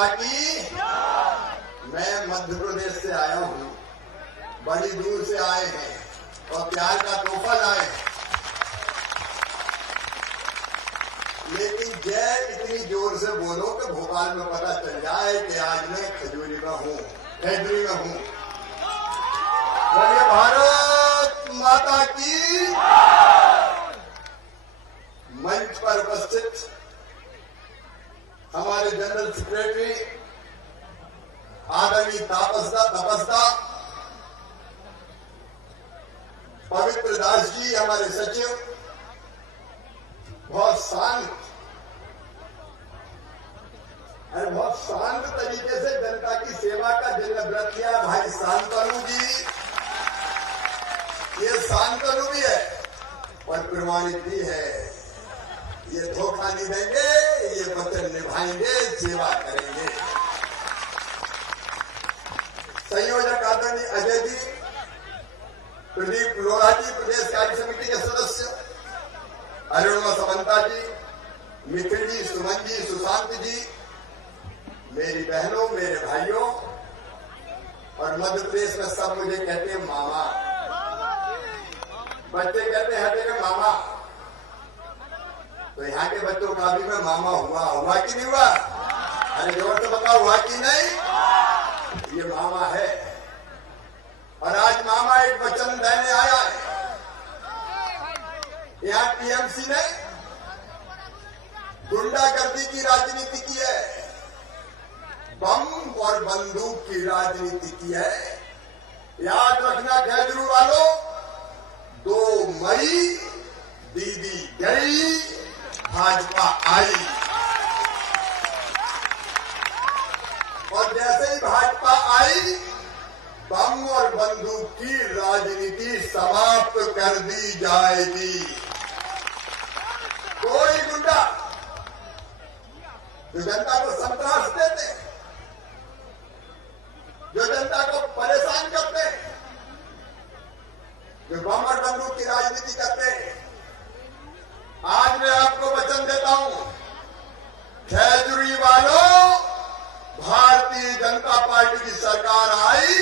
माता की। मैं मध्य प्रदेश से आया हूँ, बड़ी दूर से आए हैं और प्यार का तोहफा लाए हैं, लेकिन जय इतनी जोर से बोलो कि भोपाल में पता चल जाए कि आज मैं खजूरी में हूँ, खजूरी में हूँ। बोलिए भारत माता की। मंच पर उपस्थित हमारे जनरल सेक्रेटरी आदरणीय तपस्दा पवित्र दास जी, हमारे सचिव, बहुत शांत तरीके से जनता की सेवा का जिन्हें व्रत किया भाई शांतनु जी, ये शांतनु भी है और प्रमाणित भी है। ये धोखा नहीं देंगे, ये वचन निभाएंगे, सेवा करेंगे। संयोजक आदरणीय अजय जी, प्रदीप लोढ़ा जी, प्रदेश कार्य समिति के सदस्य, अरुणिमा समंता जी, मिथिल जी, सुमन जी, सुशांत जी, मेरी बहनों, मेरे भाइयों, और मध्य प्रदेश में सब मुझे कहते हैं मामा। बच्चे कहते हैं हटे मामा, तो यहाँ के बच्चों का भी मैं मामा हुआ कि नहीं हुआ? अरे जोर से बताओ, हुआ कि नहीं? ये मामा है और आज मामा एक वचन देने आया है। यहाँ टीएमसी ने गुंडागर्दी की राजनीति की है, बम और बंदूक की राजनीति की है। याद रखना खैजरू वालों, 2 मई दीदी गई, भाजपा आई, और जैसे ही भाजपा आई, बम और बंदूक की राजनीति समाप्त कर दी जाएगी। कोई गुंडा जो जनता को संतरास देते, जो जनता को परेशान करते, जो बम और बंदूक की राजनीति करते, आज मैं आपको वचन देता हूं, खैजरी वालों, भारतीय जनता पार्टी की सरकार आई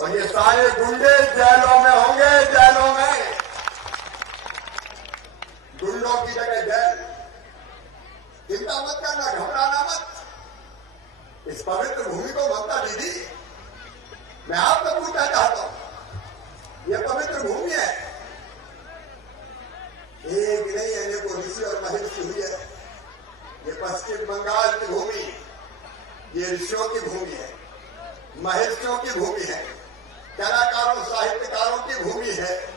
और ये सारे गुंडे जेलों में होंगे, जेलों में। गुंडों की जगह जेल। चिंता मत करना, घबराना मत। इस पवित्र भूमि को ममता दीदी, मैं आपसे पूछना चाहता हूं, ये पवित्र भूमि है, एक नहीं अनेकों ऋषि और महर्षि हुई है। ये पश्चिम बंगाल की भूमि, ये ऋषियों की भूमि है, महर्षियों की भूमि है, कलाकारों साहित्यकारों की भूमि है,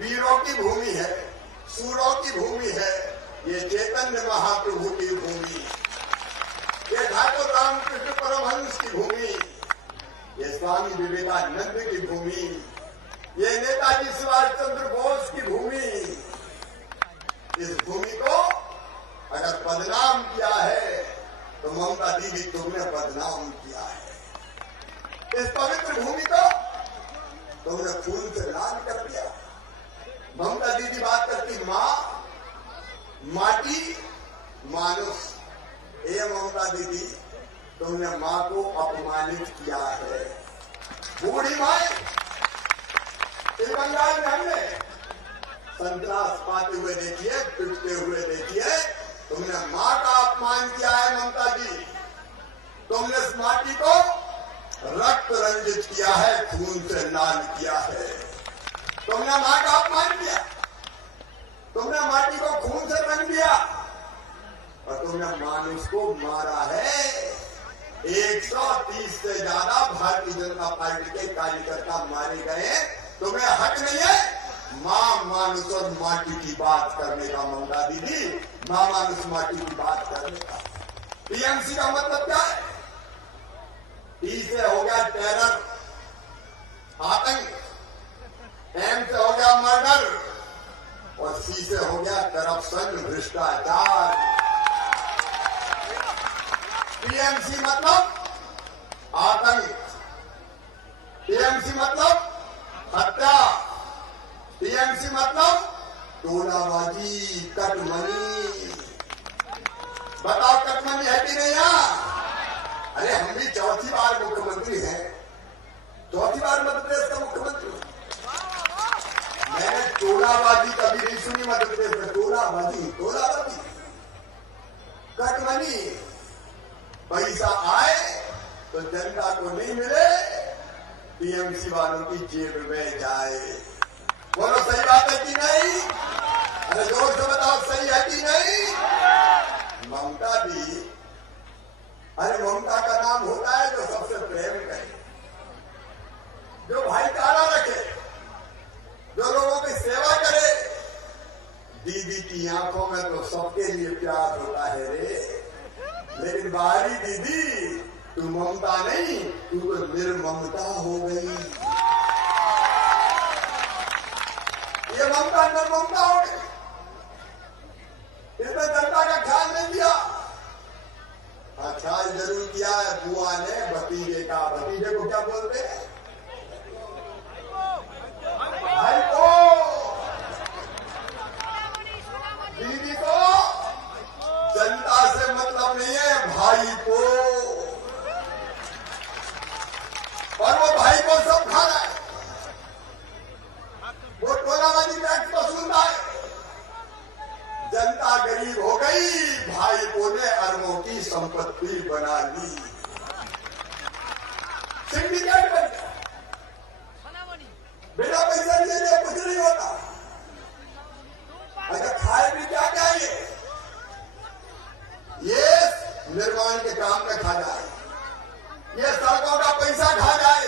वीरों की भूमि है, सूरों की भूमि है। ये चैतन्य महाप्रभु की भूमि, ये ठाकुर रामकृष्ण परमहंस की भूमि, ये स्वामी विवेकानंद की भूमि, ये नेताजी सुभाष चंद्र बोस की भूमि। इस भूमि को अगर बदनाम किया है तो ममता दीदी तुमने बदनाम किया है। इस पवित्र भूमि को तुमने खून से लाल कर दिया। ममता दीदी बात करती माँ, माटी, मानुष। ये ममता दीदी, तुमने माँ को अपमानित किया है। बूढ़ी माए, इस बंगाल में हमने संतरास पाते हुए देखिए, पिटते हुए देखिए। तुमने मां का अपमान किया है ममता जी, तुमने इस माटी को रक्त रंजित किया है, खून से लाल किया है। तुमने मां का अपमान किया, तुमने माटी को खून से रंग दिया और तुमने मानुष को मारा है। 130 से ज्यादा भारतीय जनता पार्टी के कार्यकर्ता मारे गए। तुम्हें हक नहीं है मां मानुष और माटी की बात करने का ममता दीदी, मां मानुष माटी की बात करने का। टीएमसी का मतलब क्या है? टी से हो गया टेरर, आतंक, एम से हो गया मर्डर और सी से हो गया करप्शन, भ्रष्टाचार। टीएमसी मतलब आतंक, टीएमसी मतलब हत्या, टीएमसी मतलब टोलाबाजी, कटमनी। बताओ कटमनी है कि नहीं? अरे हम भी चौथी बार मुख्यमंत्री हैं, चौथी बार मध्य प्रदेश का मुख्यमंत्री। मैंने टोलाबाजी कभी नहीं सुनी मध्य प्रदेश में। टोलाबाजी कटमनी, पैसा आए तो जनता को नहीं मिले, टीएमसी वालों की जेब में जाए। बोलो सही बात है कि नहीं? अरे जोर से बताओ सही है कि नहीं? ममता भी, अरे ममता का नाम होता है जो सबसे प्रेम करे, जो भाईचारा रखे, जो लोगों की सेवा करे। दीदी की आंखों में तो सबके लिए प्यार होता है रे, लेकिन बाहरी दीदी तू ममता नहीं, तू तो निर्ममता हो गई। ये ममता निर्ममता हो गई, इसने जनता का ख्याल नहीं किया। ख्याल जरूर किया है बुआ ने भतीजे का। भतीजे को क्या बोलते हैं? भाई को। दीदी को जनता से मतलब नहीं है, भाई को। और वो भाई को सब खा रहा है, वो टोलाबाजी टैक्स वसूलता है। जनता गरीब हो गई, भाई को ने अरबों की संपत्ति बना ली, सिंडिकेट बन गया। बिना पैसा लिए कुछ नहीं होता। अच्छा खाए भी क्या चाहिए? ये निर्माण के काम में खा जाए, ये सड़कों का पैसा खा जाए,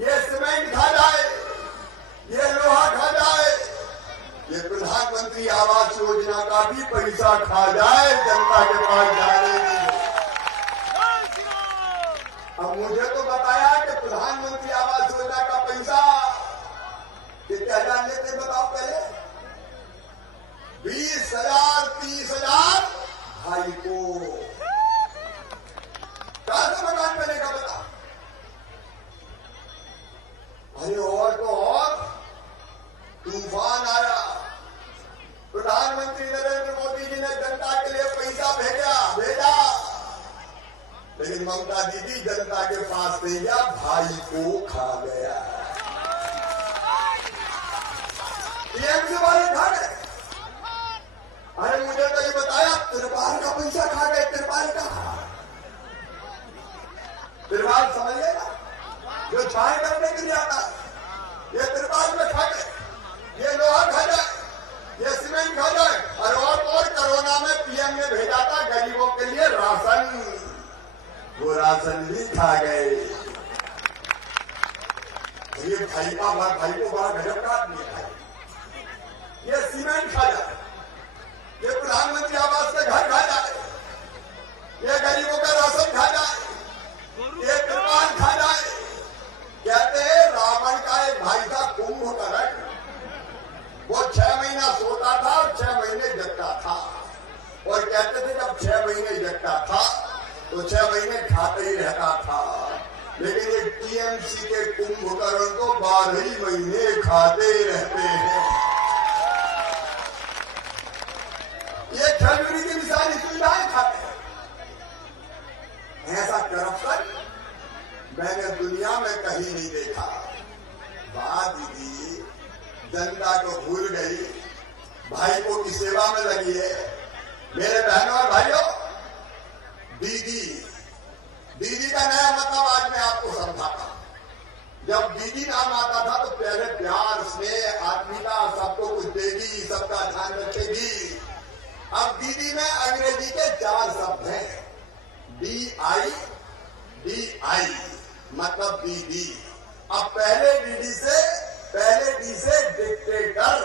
ये सीमेंट खा जाए, ये लोहा खा जाए, ये प्रधानमंत्री आवास योजना का भी पैसा खा जाए, जनता के पास जाने की। अब मुझे तो बताया कि प्रधानमंत्री आवास योजना का पैसा कितने हजार लेते बताओ पहले? 20,000 30,000 भाई को। कहां से मकान बनेगा बता? अरे और तो और तूफान आया। प्रधानमंत्री नरेंद्र मोदी जी ने जनता के लिए पैसा भेजा, लेकिन ममता दीदी जनता के पास नहीं गया, भाई को खा गया। टीएमसी वाले खा गए। अरे मुझे तो ये बताया तिरपाल का पैसा खा गए। तिरपाल का, तिरपाल समझिएगा जो छाए करने के लिए आता है, ये तिरपाल में खा गए, ये लोहा खा जाए, ये सीमेंट खा जाए। और कोरोना में पीएम ने भेजा था गरीबों के लिए राशन, वो राशन भी खा गए। ये भाई को बड़ा गजब का आदमी है। ये सीमेंट खा जाए, ये प्रधानमंत्री आवास के घर खा जाए, ये गरीबों का राशन खा जाए, ये तिरपाल खा जाए। कहते हैं रावण का एक भाई था कुंभकर्ण, वो 6 महीना सोता था और 6 महीने जगता था। और कहते थे जब 6 महीने जगता था तो 6 महीने खाते ही रहता था। लेकिन ये टीएमसी के कुंभकर्ण तो 12 ही महीने खाते रहते हैं। ये खजूरी की मिसाली सुविधाएं खाते हैं। ऐसा करप्शन मैंने दुनिया में कहीं नहीं देखा। बात दीदी जनता को भूल गई, भाई को की सेवा में लगी है। मेरे बहनों और भाइयों, दीदी का नया मतलब आज मैं आपको समझाता हूं। जब दीदी नाम आता था तो पहले प्यार स्नेह आत्मीयता, सबको कुछ देगी, सबका ध्यान रखेगी। अब दीदी में अंग्रेजी के 4 शब्द हैं, DI मतलब दीदी। अब पहले डी से डिक्टेटर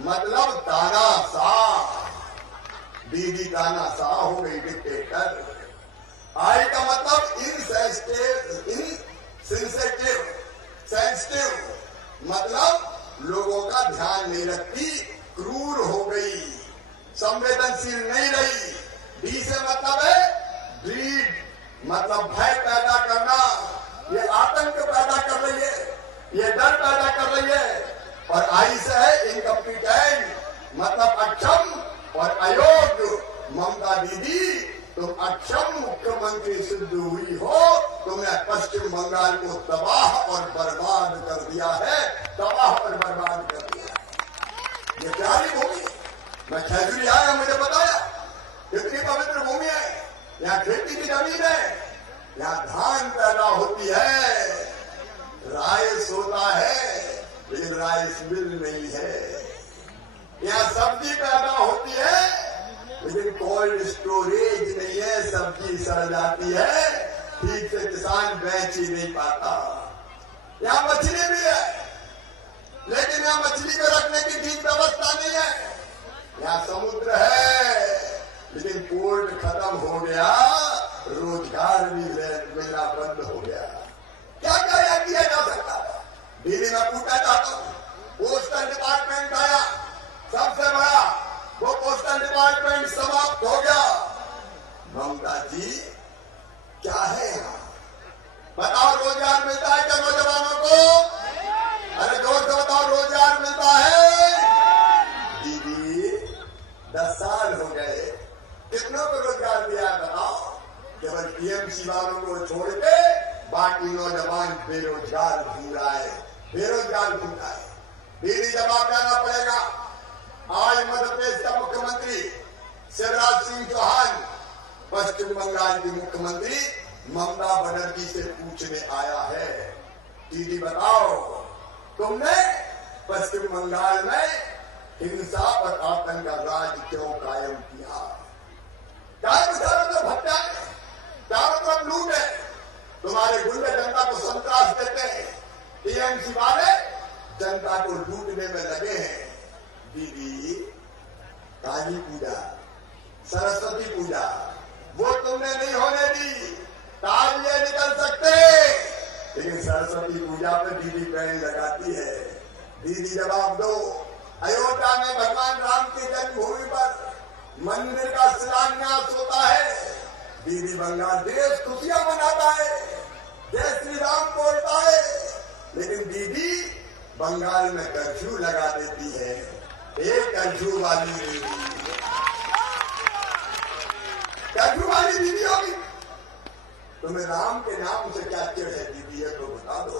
मतलब तानाशाह। दीदी तानाशाह हो गई डिक्टेटर। आई का मतलब सेंसिटिव मतलब लोगों का ध्यान नहीं रखती, क्रूर हो गई, संवेदनशील नहीं रही। डी से मतलब है ड्रीड मतलब भय पैदा करना, ये आतंक पैदा कर रही है, ये डर पैदा कर रही है। और आई से है इनकम्पिटेंट मतलब अक्षम और अयोग्य। ममता दीदी तुम अक्षम मुख्यमंत्री सिद्ध हुई हो। तुमने पश्चिम बंगाल को तबाह और बर्बाद कर दिया है, तबाह और बर्बाद कर दिया है। ये प्यारी भूमि, मैं खजूरी आया, मुझे बताया कितनी पवित्र भूमि है। यहाँ खेती की जमीन है, यहाँ धान पैदा होती है, राइस होता है, लेकिन राइस मिल नहीं है। यहाँ सब्जी पैदा होती है, लेकिन कोल्ड स्टोरेज नहीं है, सब्जी सड़ जाती है, ठीक से किसान बेच ही नहीं पाता। यहाँ मछली भी है, लेकिन यहाँ मछली को रखने की ठीक व्यवस्था नहीं है। यहाँ समुद्र है, लेकिन पोर्ट खत्म हो गया, रोजगार भी मिलना बंद हो गया। क्या क्या किया जा सकता है? दिल्ली में पूछना चाहता हूँ, पोस्टल डिपार्टमेंट आया सबसे बड़ा, वो पोस्टल डिपार्टमेंट समाप्त हो गया। ममता जी क्या है यहाँ? बताओ, रोजगार मिलता है क्या नौजवानों को? अरे जोर से बताओ, रोजगार मिलता है? दीदी 10 साल हो गए, कितनों को रोजगार दिया बताओ? केवल टीएमसी वालों को छोड़ के बाकी नौजवान बेरोजगार घूम रहा है, बेरोजगार घूम रहा है। दीदी जवाब देना पड़ेगा। आज मध्य प्रदेश का मुख्यमंत्री शिवराज सिंह चौहान पश्चिम बंगाल की मुख्यमंत्री ममता बनर्जी से पूछने आया है, दीदी बताओ, तुमने पश्चिम बंगाल में हिंसा और आतंक का राज क्यों कायम किया? चारों तरफ भट्टा है, चारों तरफ लूट है, तुम्हारे गुंडे जनता को संतरास देते हैं, टीएमसी वाले जनता को लूटने में लगे हैं। दीदी काली पूजा, सरस्वती पूजा वो तुमने नहीं होने दी। तालियां निकल सकते, लेकिन सरस्वती पूजा पे दीदी पैर लगाती है। दीदी जवाब दो, अयोध्या में भगवान राम की जन्मभूमि पर मंदिर का शिलान्यास होता है, दीदी बांग्लादेश खुशियां मनाता है, जय श्री राम बोलता है, लेकिन दीदी बंगाल में कर्फ्यू लगा देती है। एक कर्फ्यू वाली दीदी, कर्फ्यू वाली दीदी होगी। तुम्हें राम के नाम से क्या चिढ़ है दीदी, है तो बता दो।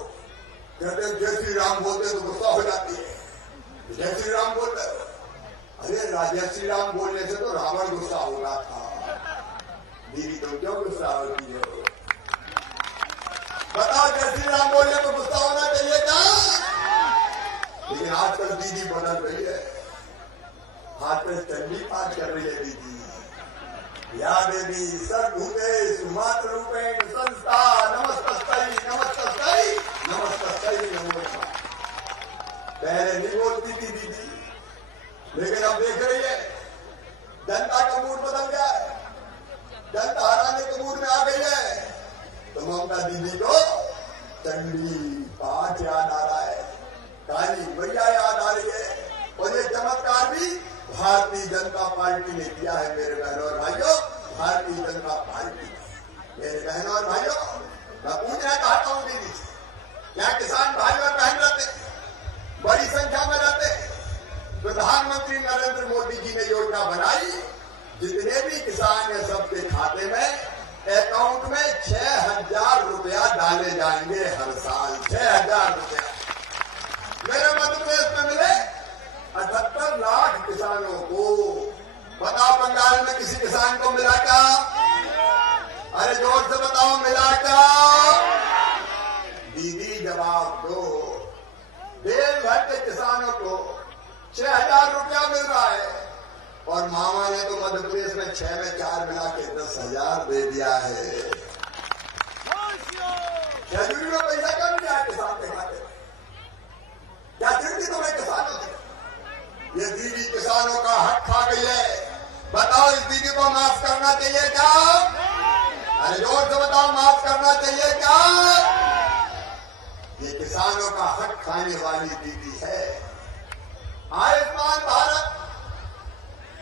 कहते हैं जय श्री राम बोलते तो गुस्सा हो जाती है, जय श्री राम बोलते। अरे राजा श्री राम बोलने से तो रावण गुस्सा होगा था, दीदी तुम क्यों गुस्सा होती है? बताओ, जय श्री राम बोलने को गुस्सा होना चाहिए क्या? लेकिन आजकल दीदी बदल रही है, हाथ में चंडी पाठ कर रही है दीदी। या देवी सर्वभूतेषु मातृरूपेण संस्था नमस्तस्यै नमस्तस्यै नमस्तस्यै नमो नमः। पहले नहीं बोलती थी दीदी, लेकिन अब देख रही है जनता का मूड बदल गया है, जनता हराने के मूड में आ गई है। तो ममता दीदी को चंडी पाठ याद आ रहा है, काली मैया याद आ रही है। और ये चमत्कार भी भारतीय जनता पार्टी ने किया है मेरे बहनों और भाइयों, भारतीय जनता पार्टी। मेरे बहनों और भाइयों, मैं पूछना चाहता हूँ दीदी से, क्या किसान भाई और बहन रहते बड़ी संख्या में रहते? प्रधानमंत्री नरेंद्र मोदी जी ने योजना बनाई, जितने भी किसान हैं सबके खाते में अकाउंट में 6,000 रुपया डाले जाएंगे हर साल। 6,000 रुपया मेरे मध्य प्रदेश में मिले 78 लाख किसानों को। बताओ, बंगाल में किसी किसान को मिला क्या? अरे जोर से बताओ, मिला क्या? दीदी जवाब दो। देश भर के किसानों को 6,000 रुपया मिल रहा है, और मामा ने तो मध्य प्रदेश में 6 में 4 मिला के 10,000 दे दिया है। खजूरी में पैसा कम दिया किसान के खाते में। क्या चिंती तुम्हें किसानों से? ये दीदी किसानों का हक खा गई है। बताओ, इस दीदी को माफ करना चाहिए क्या? अरे जोर से बताओ, माफ करना चाहिए क्या? ये किसानों का हक खाने वाली दीदी है। आयुष्मान भारत,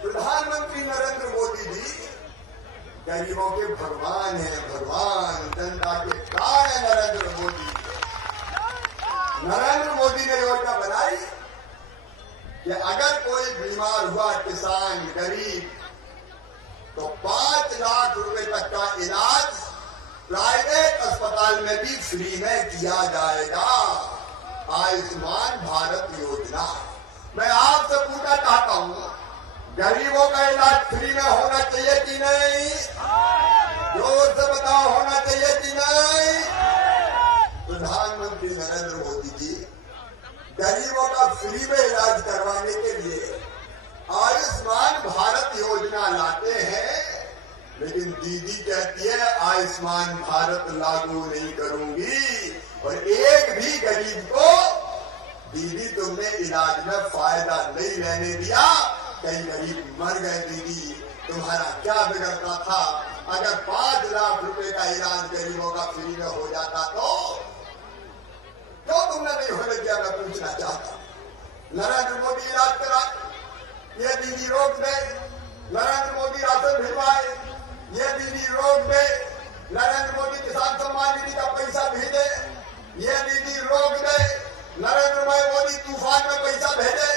प्रधानमंत्री नरेंद्र मोदी जी गरीबों के भगवान हैं, भगवान, जनता के प्राण है नरेंद्र मोदी। नरेंद्र मोदी ने योजना बनाई कि अगर कोई बीमार हुआ किसान गरीब, तो 5 लाख लाख रुपए तक का इलाज प्राइवेट अस्पताल में भी फ्री में किया जाएगा। आयुष्मान भारत योजना। मैं आपसे पूछना चाहता हूँ, गरीबों का इलाज फ्री में होना चाहिए कि नहीं? जोर से बताओ, होना चाहिए कि नहीं? प्रधानमंत्री नरेंद्र मोदी जी गरीबों का फ्री में इलाज करवाने के लिए आयुष्मान भारत योजना लाते हैं, लेकिन दीदी कहती है आयुष्मान भारत लागू नहीं करूंगी। और एक भी गरीब को दीदी तुमने इलाज में फायदा नहीं लेने दिया। कई गरीब मर गए। दीदी तुम्हारा क्या बिगड़ता था? अगर 5 लाख रुपए का इलाज गरीबों का फ्री में हो जाता तो क्यों तुमने नहीं होने दिया? मैं पूछना चाहता। नरेंद्र मोदी इलाज करा, ये दीदी रोक दे। नरेंद्र मोदी राशन भिजवाए, ये दीदी रोक दे। नरेंद्र मोदी किसान सम्मान निधि का पैसा भेजे, ये दीदी रोक दे। नरेंद्र मोदी तूफान में पैसा भेजे,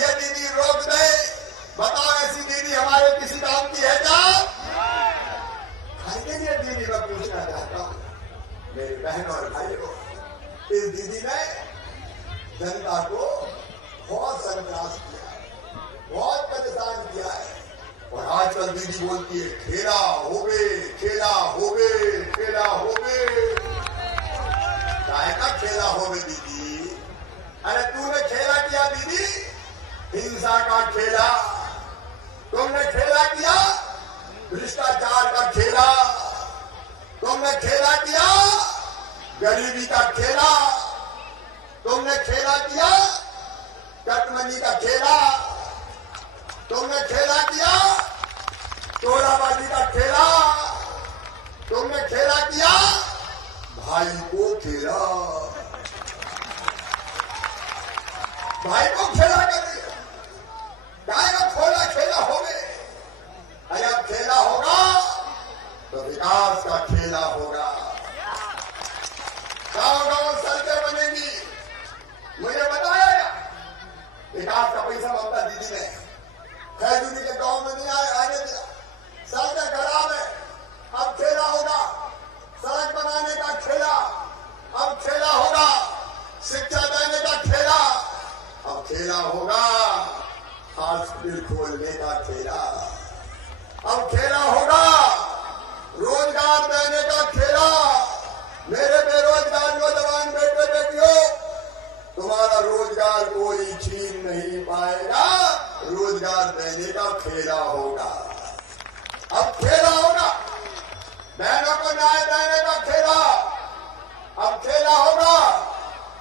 ये दीदी रोक दे। बताओ, ऐसी दीदी हमारे किसी काम की है क्या? खाएंगे ये दीदी? मैं पूछना चाहता हूँ मेरी बहन और भाइयों, इस दीदी ने जनता को बहुत संतरास किया है, बहुत परेशान किया है। और आजकल दीदी बोलती है खेला हो गए, खेला हो गए, खेला हो गए। काय का खेला हो गए दीदी? अरे तूने खेला किया दीदी, हिंसा का खेला तुमने खेला किया, भ्रष्टाचार का खेला तुमने खेला किया, गरीबी का खेला तुमने खेला किया, कटमनी का खेला तुमने खेला किया, चोराबाजी का खेला तुमने खेला किया, भाई को खेला, भाई को खेला कर दिया। गाय का खोला खेला हो गए। अरे अब खेला होगा तो विकास का खेला होगा। गांव-गांव सड़कें बनेगी। मुझे बताया विकास का पैसा ममता दीदी ने खैजूरी के गांव में नहीं आने दिया। सड़कें खराब है, अब खेला होगा। सड़क बनाने का खेला, अब खेला होगा। शिक्षा देने का खेला, अब खेला होगा। हॉस्पिटल खोलने का खेला, अब खेला होगा। रोजगार देने का खेला। मेरे बेरोजगार नौजवान बेटे बेटियों, तुम्हारा रोजगार कोई छीन नहीं पाएगा। रोजगार देने का खेला होगा, अब खेला होगा। बहनों को न्याय देने का खेला, अब खेला होगा।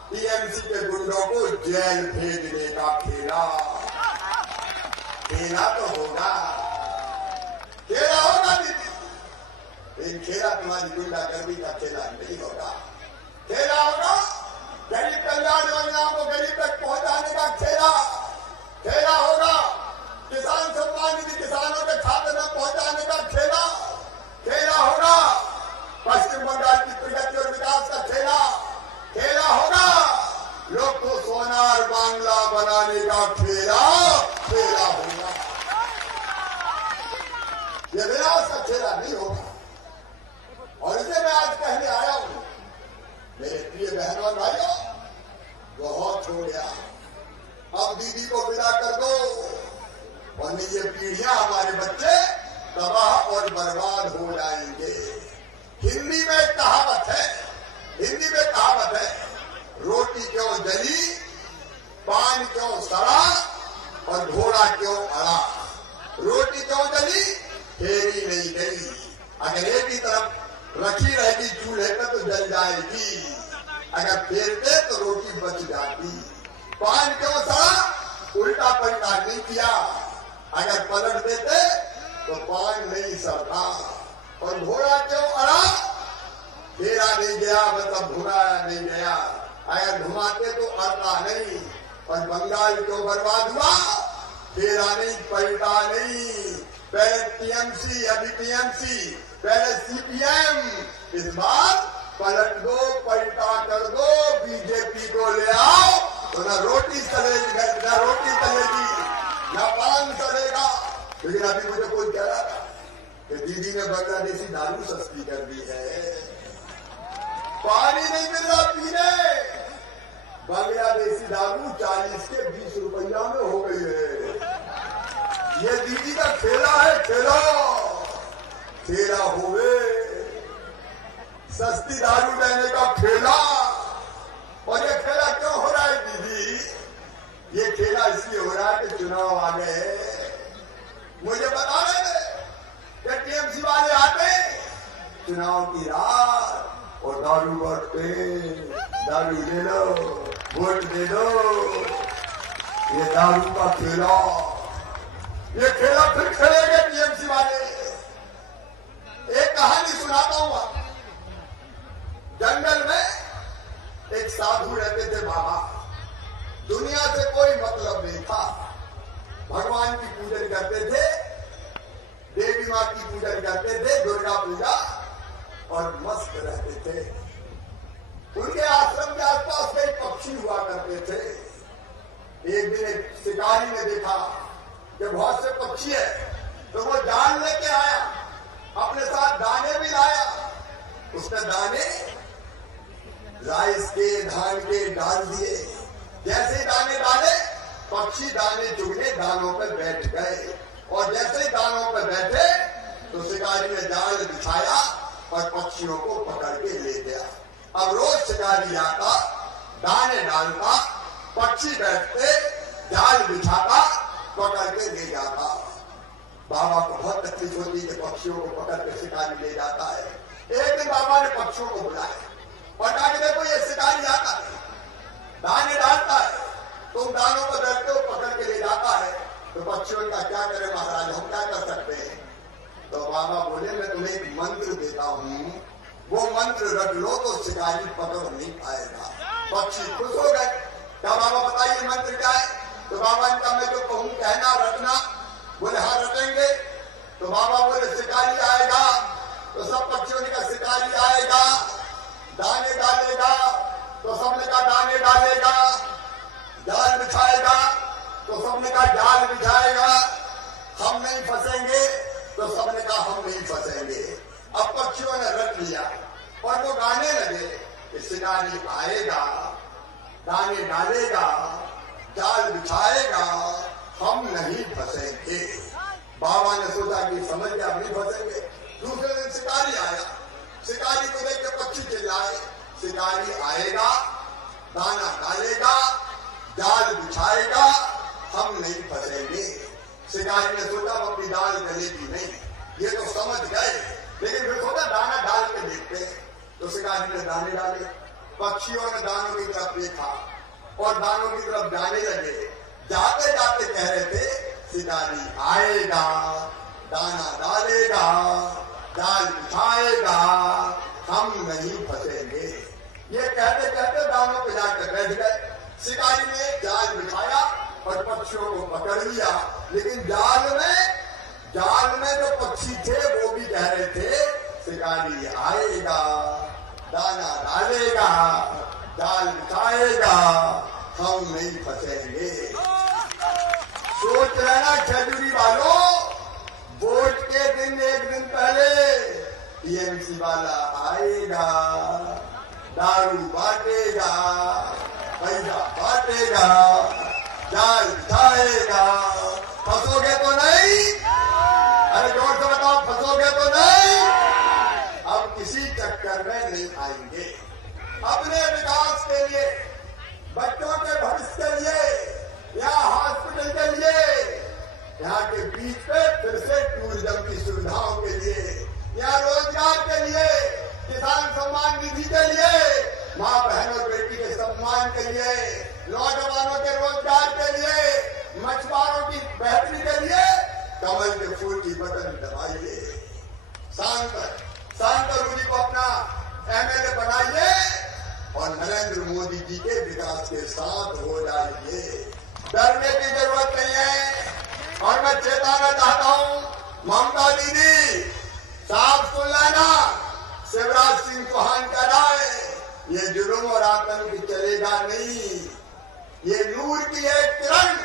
टीएमसी के गुंडों को जेल भेजने का खेला, खेला तो होगा, खेला होगा दीदी। लेकिन खेला तुम्हारी गुंडागर्दी का खेला नहीं होगा। खेला होगा गरीब कल्याण योजनाओं को गरीब तक पहुंचाने का खेला, खेला होगा। किसान सम्मान निधि किसानों के खाते में पहुंचाने का खेला, खेला होगा। पश्चिम बंगाल की प्रगति और विकास का खेला, खेला होगा। लोग को सोनार बांग्ला बनाने का खेला, खेला होगा। ये विनाश का खेला नहीं होगा। और इसे मैं आज कहने आया हूं, मेरे प्रिय बहनों और भाइयों, बहुत हो गया। अब दीदी को विदा कर दो, वरना ये पीढ़ियां, हमारे बच्चे तबाह और बर्बाद हो जाएंगे। हिंदी में एक कहावत है, हिंदी में कहावत है, रोटी क्यों जली, पान क्यों सड़ा और घोड़ा क्यों अड़ा। रोटी क्यों जली, फेरी नहीं गई। अगर एक ही तरफ रखी रहेगी चूल्हे पे तो जल जाएगी, अगर फेरते तो रोटी बच जाती। पान क्यों सड़ा, उल्टा पलटा नहीं किया, अगर पलट देते तो पान नहीं सड़ता। और घोड़ा क्यों अड़ा, फेरा नहीं गया मतलब घुमाया नहीं गया, अगर घुमाते तो अड़ता नहीं। और बंगाल क्यों बर्बाद हुआ, फेरा नहीं पलटा नहीं। पहले टीएमसी, अभी टीएमसी, पहले सीपीएम, इस बार पलट दो, पलटा कर दो, बीजेपी को ले आओ तो न रोटी चलेगी, न रोटी चलेगी, न पान चलेगा। लेकिन अभी मुझे कोई कह रहा था कि दीदी ने बांग्लादेशी दारू सस्ती कर दी है। पानी नहीं मिल रहा पीने, बांग्लादेशी दारू 40 के 20 रुपया में हो गई है। ये दीदी का खेला है, खेला खेला होवे सस्ती दारू लेने का खेला। और ये खेला क्यों हो रहा है दीदी? ये खेला इसलिए हो रहा है कि चुनाव आ गए। मुझे बता रहे थे कि टीएमसी वाले आते चुनाव की रात और दारू बांटते, दारू ले लो, वोट दे दो। ये दारू का खेला, ये खेला फिर खेलेंगे टीएमसी वाले। एक कहानी सुनाता हूं आपको। जंगल में एक साधु रहते थे बाबा। दुनिया से कोई मतलब नहीं था। भगवान की पूजन करते थे, देवी माँ की पूजन करते थे, दुर्गा पूजा, और मस्त रहते थे। उनके आश्रम के आसपास कई पक्षी हुआ करते थे। एक दिन एक शिकारी ने देखा कि बहुत से पक्षी है, तो वो जान लेके आया, अपने साथ दाने भी लाया। उसने दाने राइस के, धान के डाल दिए। जैसे ही दाने डाले, पक्षी दाने चुगने दानों पर बैठ गए। और जैसे ही दानों पर बैठे तो शिकारी ने जाल बिछाया और पक्षियों को पकड़ के ले गया। अब रोज शिकारी आता, दाने डालता, पक्षी बैठते, जाल बिछाता, पकड़ के ले जाता। बाबा को बहुत तकलीफ होती कि पक्षियों को पकड़ के शिकारी ले जाता है। एक दिन बाबा ने पक्षियों को बुलाया और कहा कि देखो ये शिकारी आता है, दाने डालता है, तुम दानों पर बैठते हो, पकड़ के ले जाता है, तो पक्षियों का क्या करे महाराज, हम क्या कर सकते हैं? तो बाबा बोले मैं तुम्हें एक मंत्र देता हूं, वो मंत्र रख लो तो शिकारी पकड़ नहीं पाएगा। पक्षी खुश हो गए। क्या बाबा बताइए मंत्र क्या है? तो बाबा ने कहा मैं जो कहूं कहना रटना। बोले हाँ रटेंगे। तो बाबा बोले शिकारी आएगा, तो सब पक्षियों ने कहा शिकारी आएगा, दाने डालेगा, तो सबने कहा दाने डालेगा, जाल बिछाएगा, तो सबने कहा जाल बिछाएगा, हम नहीं फंसेंगे, तो सबने कहा हम नहीं फंसेंगे। अब पक्षियों ने रट लिया और वो गाने लगे कि शिकारी आएगा, दाने डालेगा, जाल बिछाएगा, हम नहीं फंसेंगे। बाबा ने सोचा कि समझ गया हम नहीं फंसेंगे। दूसरे दिन शिकारी आया, शिकारी को देख के पक्षी चिल्लाए, शिकारी आएगा, दाना डालेगा, जाल बिछाएगा, हम नहीं फंसेंगे। शिकारी ने सोचा वो अपनी दाल गलेगी नहीं, ये तो समझ गए, लेकिन फिर सोचा दाना डाल के देखते हैं। तो शिकारी ने दाने डाले, पक्षियों ने दानों की तरफ देखा और दानों की तरफ जाने लगे। जाते जाते कह रहे थे शिकारी आएगा, दाना डालेगा, जाल बिछाएगा, हम नहीं फंसेंगे। ये कहते कहते दानों पे जाकर बैठ गए। शिकारी ने जाल बिछाया और पक्षियों को पकड़ लिया, लेकिन जाल में जो पक्षी थे वो भी कह रहे थे शिकारी आएगा, दाना डालेगा, जाल बिछाएगा, हम नहीं फंसेंगे। सोच लेना खजूरी वालों, वोट के दिन एक दिन पहले टीएमसी वाला आएगा, दारू बांटेगा, पैसा बांटेगा, जाल बिछाएगा। फंसोगे तो नहीं? अरे जोर से बताओ, फंसोगे तो नहीं? अब किसी चक्कर में नहीं आएंगे। अपने विकास के लिए, बच्चों के भविष्य के लिए, या हॉस्पिटल के लिए, यहाँ के बीच पे फिर से टूरिज्म की सुविधाओं के लिए, या रोजगार के लिए, किसान सम्मान निधि के लिए, माँ बहन और बेटी के सम्मान के लिए, नौजवानों के रोजगार के लिए, मछुआरों की बेहतरी के लिए कमल के फूल की बटन दबाइए। सांसद जी को अपना एमएलए बनाइए और नरेंद्र मोदी जी के विकास के साथ हो जाइए। डरने की जरूरत नहीं है। और मैं चेताना चाहता हूं, ममता दीदी साफ सुन लेना, शिवराज सिंह चौहान का राय, ये जुल्म और आतंक चलेगा नहीं। ये नूर की एक किरण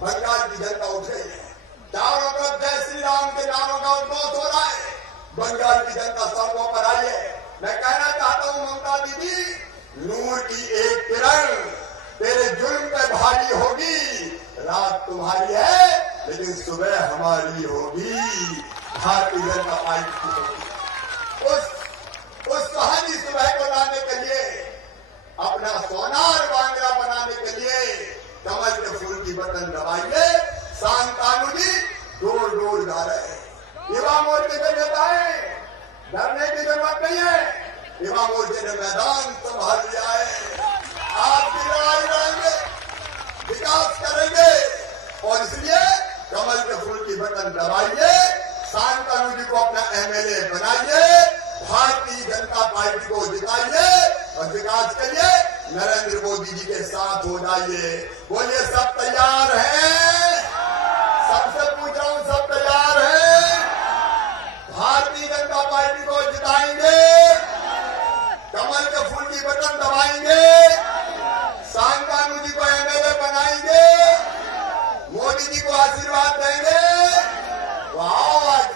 बंगाल की जनता उठ रही है। चारों तरफ जय श्री राम के नारों का उद्घोष हो रहा है। बंगाल की जनता सड़कों पर आई है। मैं कहना चाहता हूं ममता दीदी, नूर की एक किरण तेरे जुल्म पे भारी होगी। रात तुम्हारी है लेकिन सुबह हमारी होगी। भारतीय जनता पार्टी की होगी। उस सुहानी सुबह को लाने के लिए, अपना सोनार बांग्ला बनाने के लिए कमल के फूल की बटन दबाइए। शांतानु जी दूर दूर जा रहे हैं। युवा मोर्चे के नेताएं, डरने की जरूरत नहीं है। युवा मोर्चे ने मैदान संभाल लिया है। आपकी लड़ाई लड़ेंगे, विकास करेंगे और इसलिए कमल के फूल की बटन दबाइए। शांतानु जी को अपना एमएलए बनाइए। भारतीय जनता पार्टी को जिताइए और विकास के लिए नरेंद्र मोदी जी के साथ हो जाइए। बोलिए सब तैयार हैं? सबसे पूछ रहा हूं, सब तैयार हैं? भारतीय जनता पार्टी को जिताएंगे, कमल के फूल की बटन दबाएंगे, शांतानु जी को एमएलए बनाएंगे, मोदी जी को आशीर्वाद देंगे। आज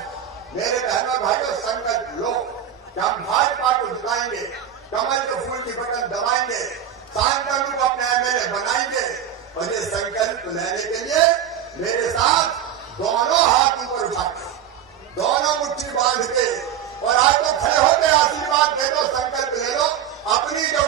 मेरे बहनों भाइयों संकल्प लो कि हम भाजपा को जिताएंगे, कमल के फूल की बटन दबाएंगे, शांतानु को अपने एमएलए बनाएंगे। और ये संकल्प लेने के लिए मेरे साथ दोनों हाथ ऊपर उठा के, दोनों मुट्ठी बांध के और आज तो खड़े होकर आशीर्वाद दे दो, संकल्प ले लो। अपनी जो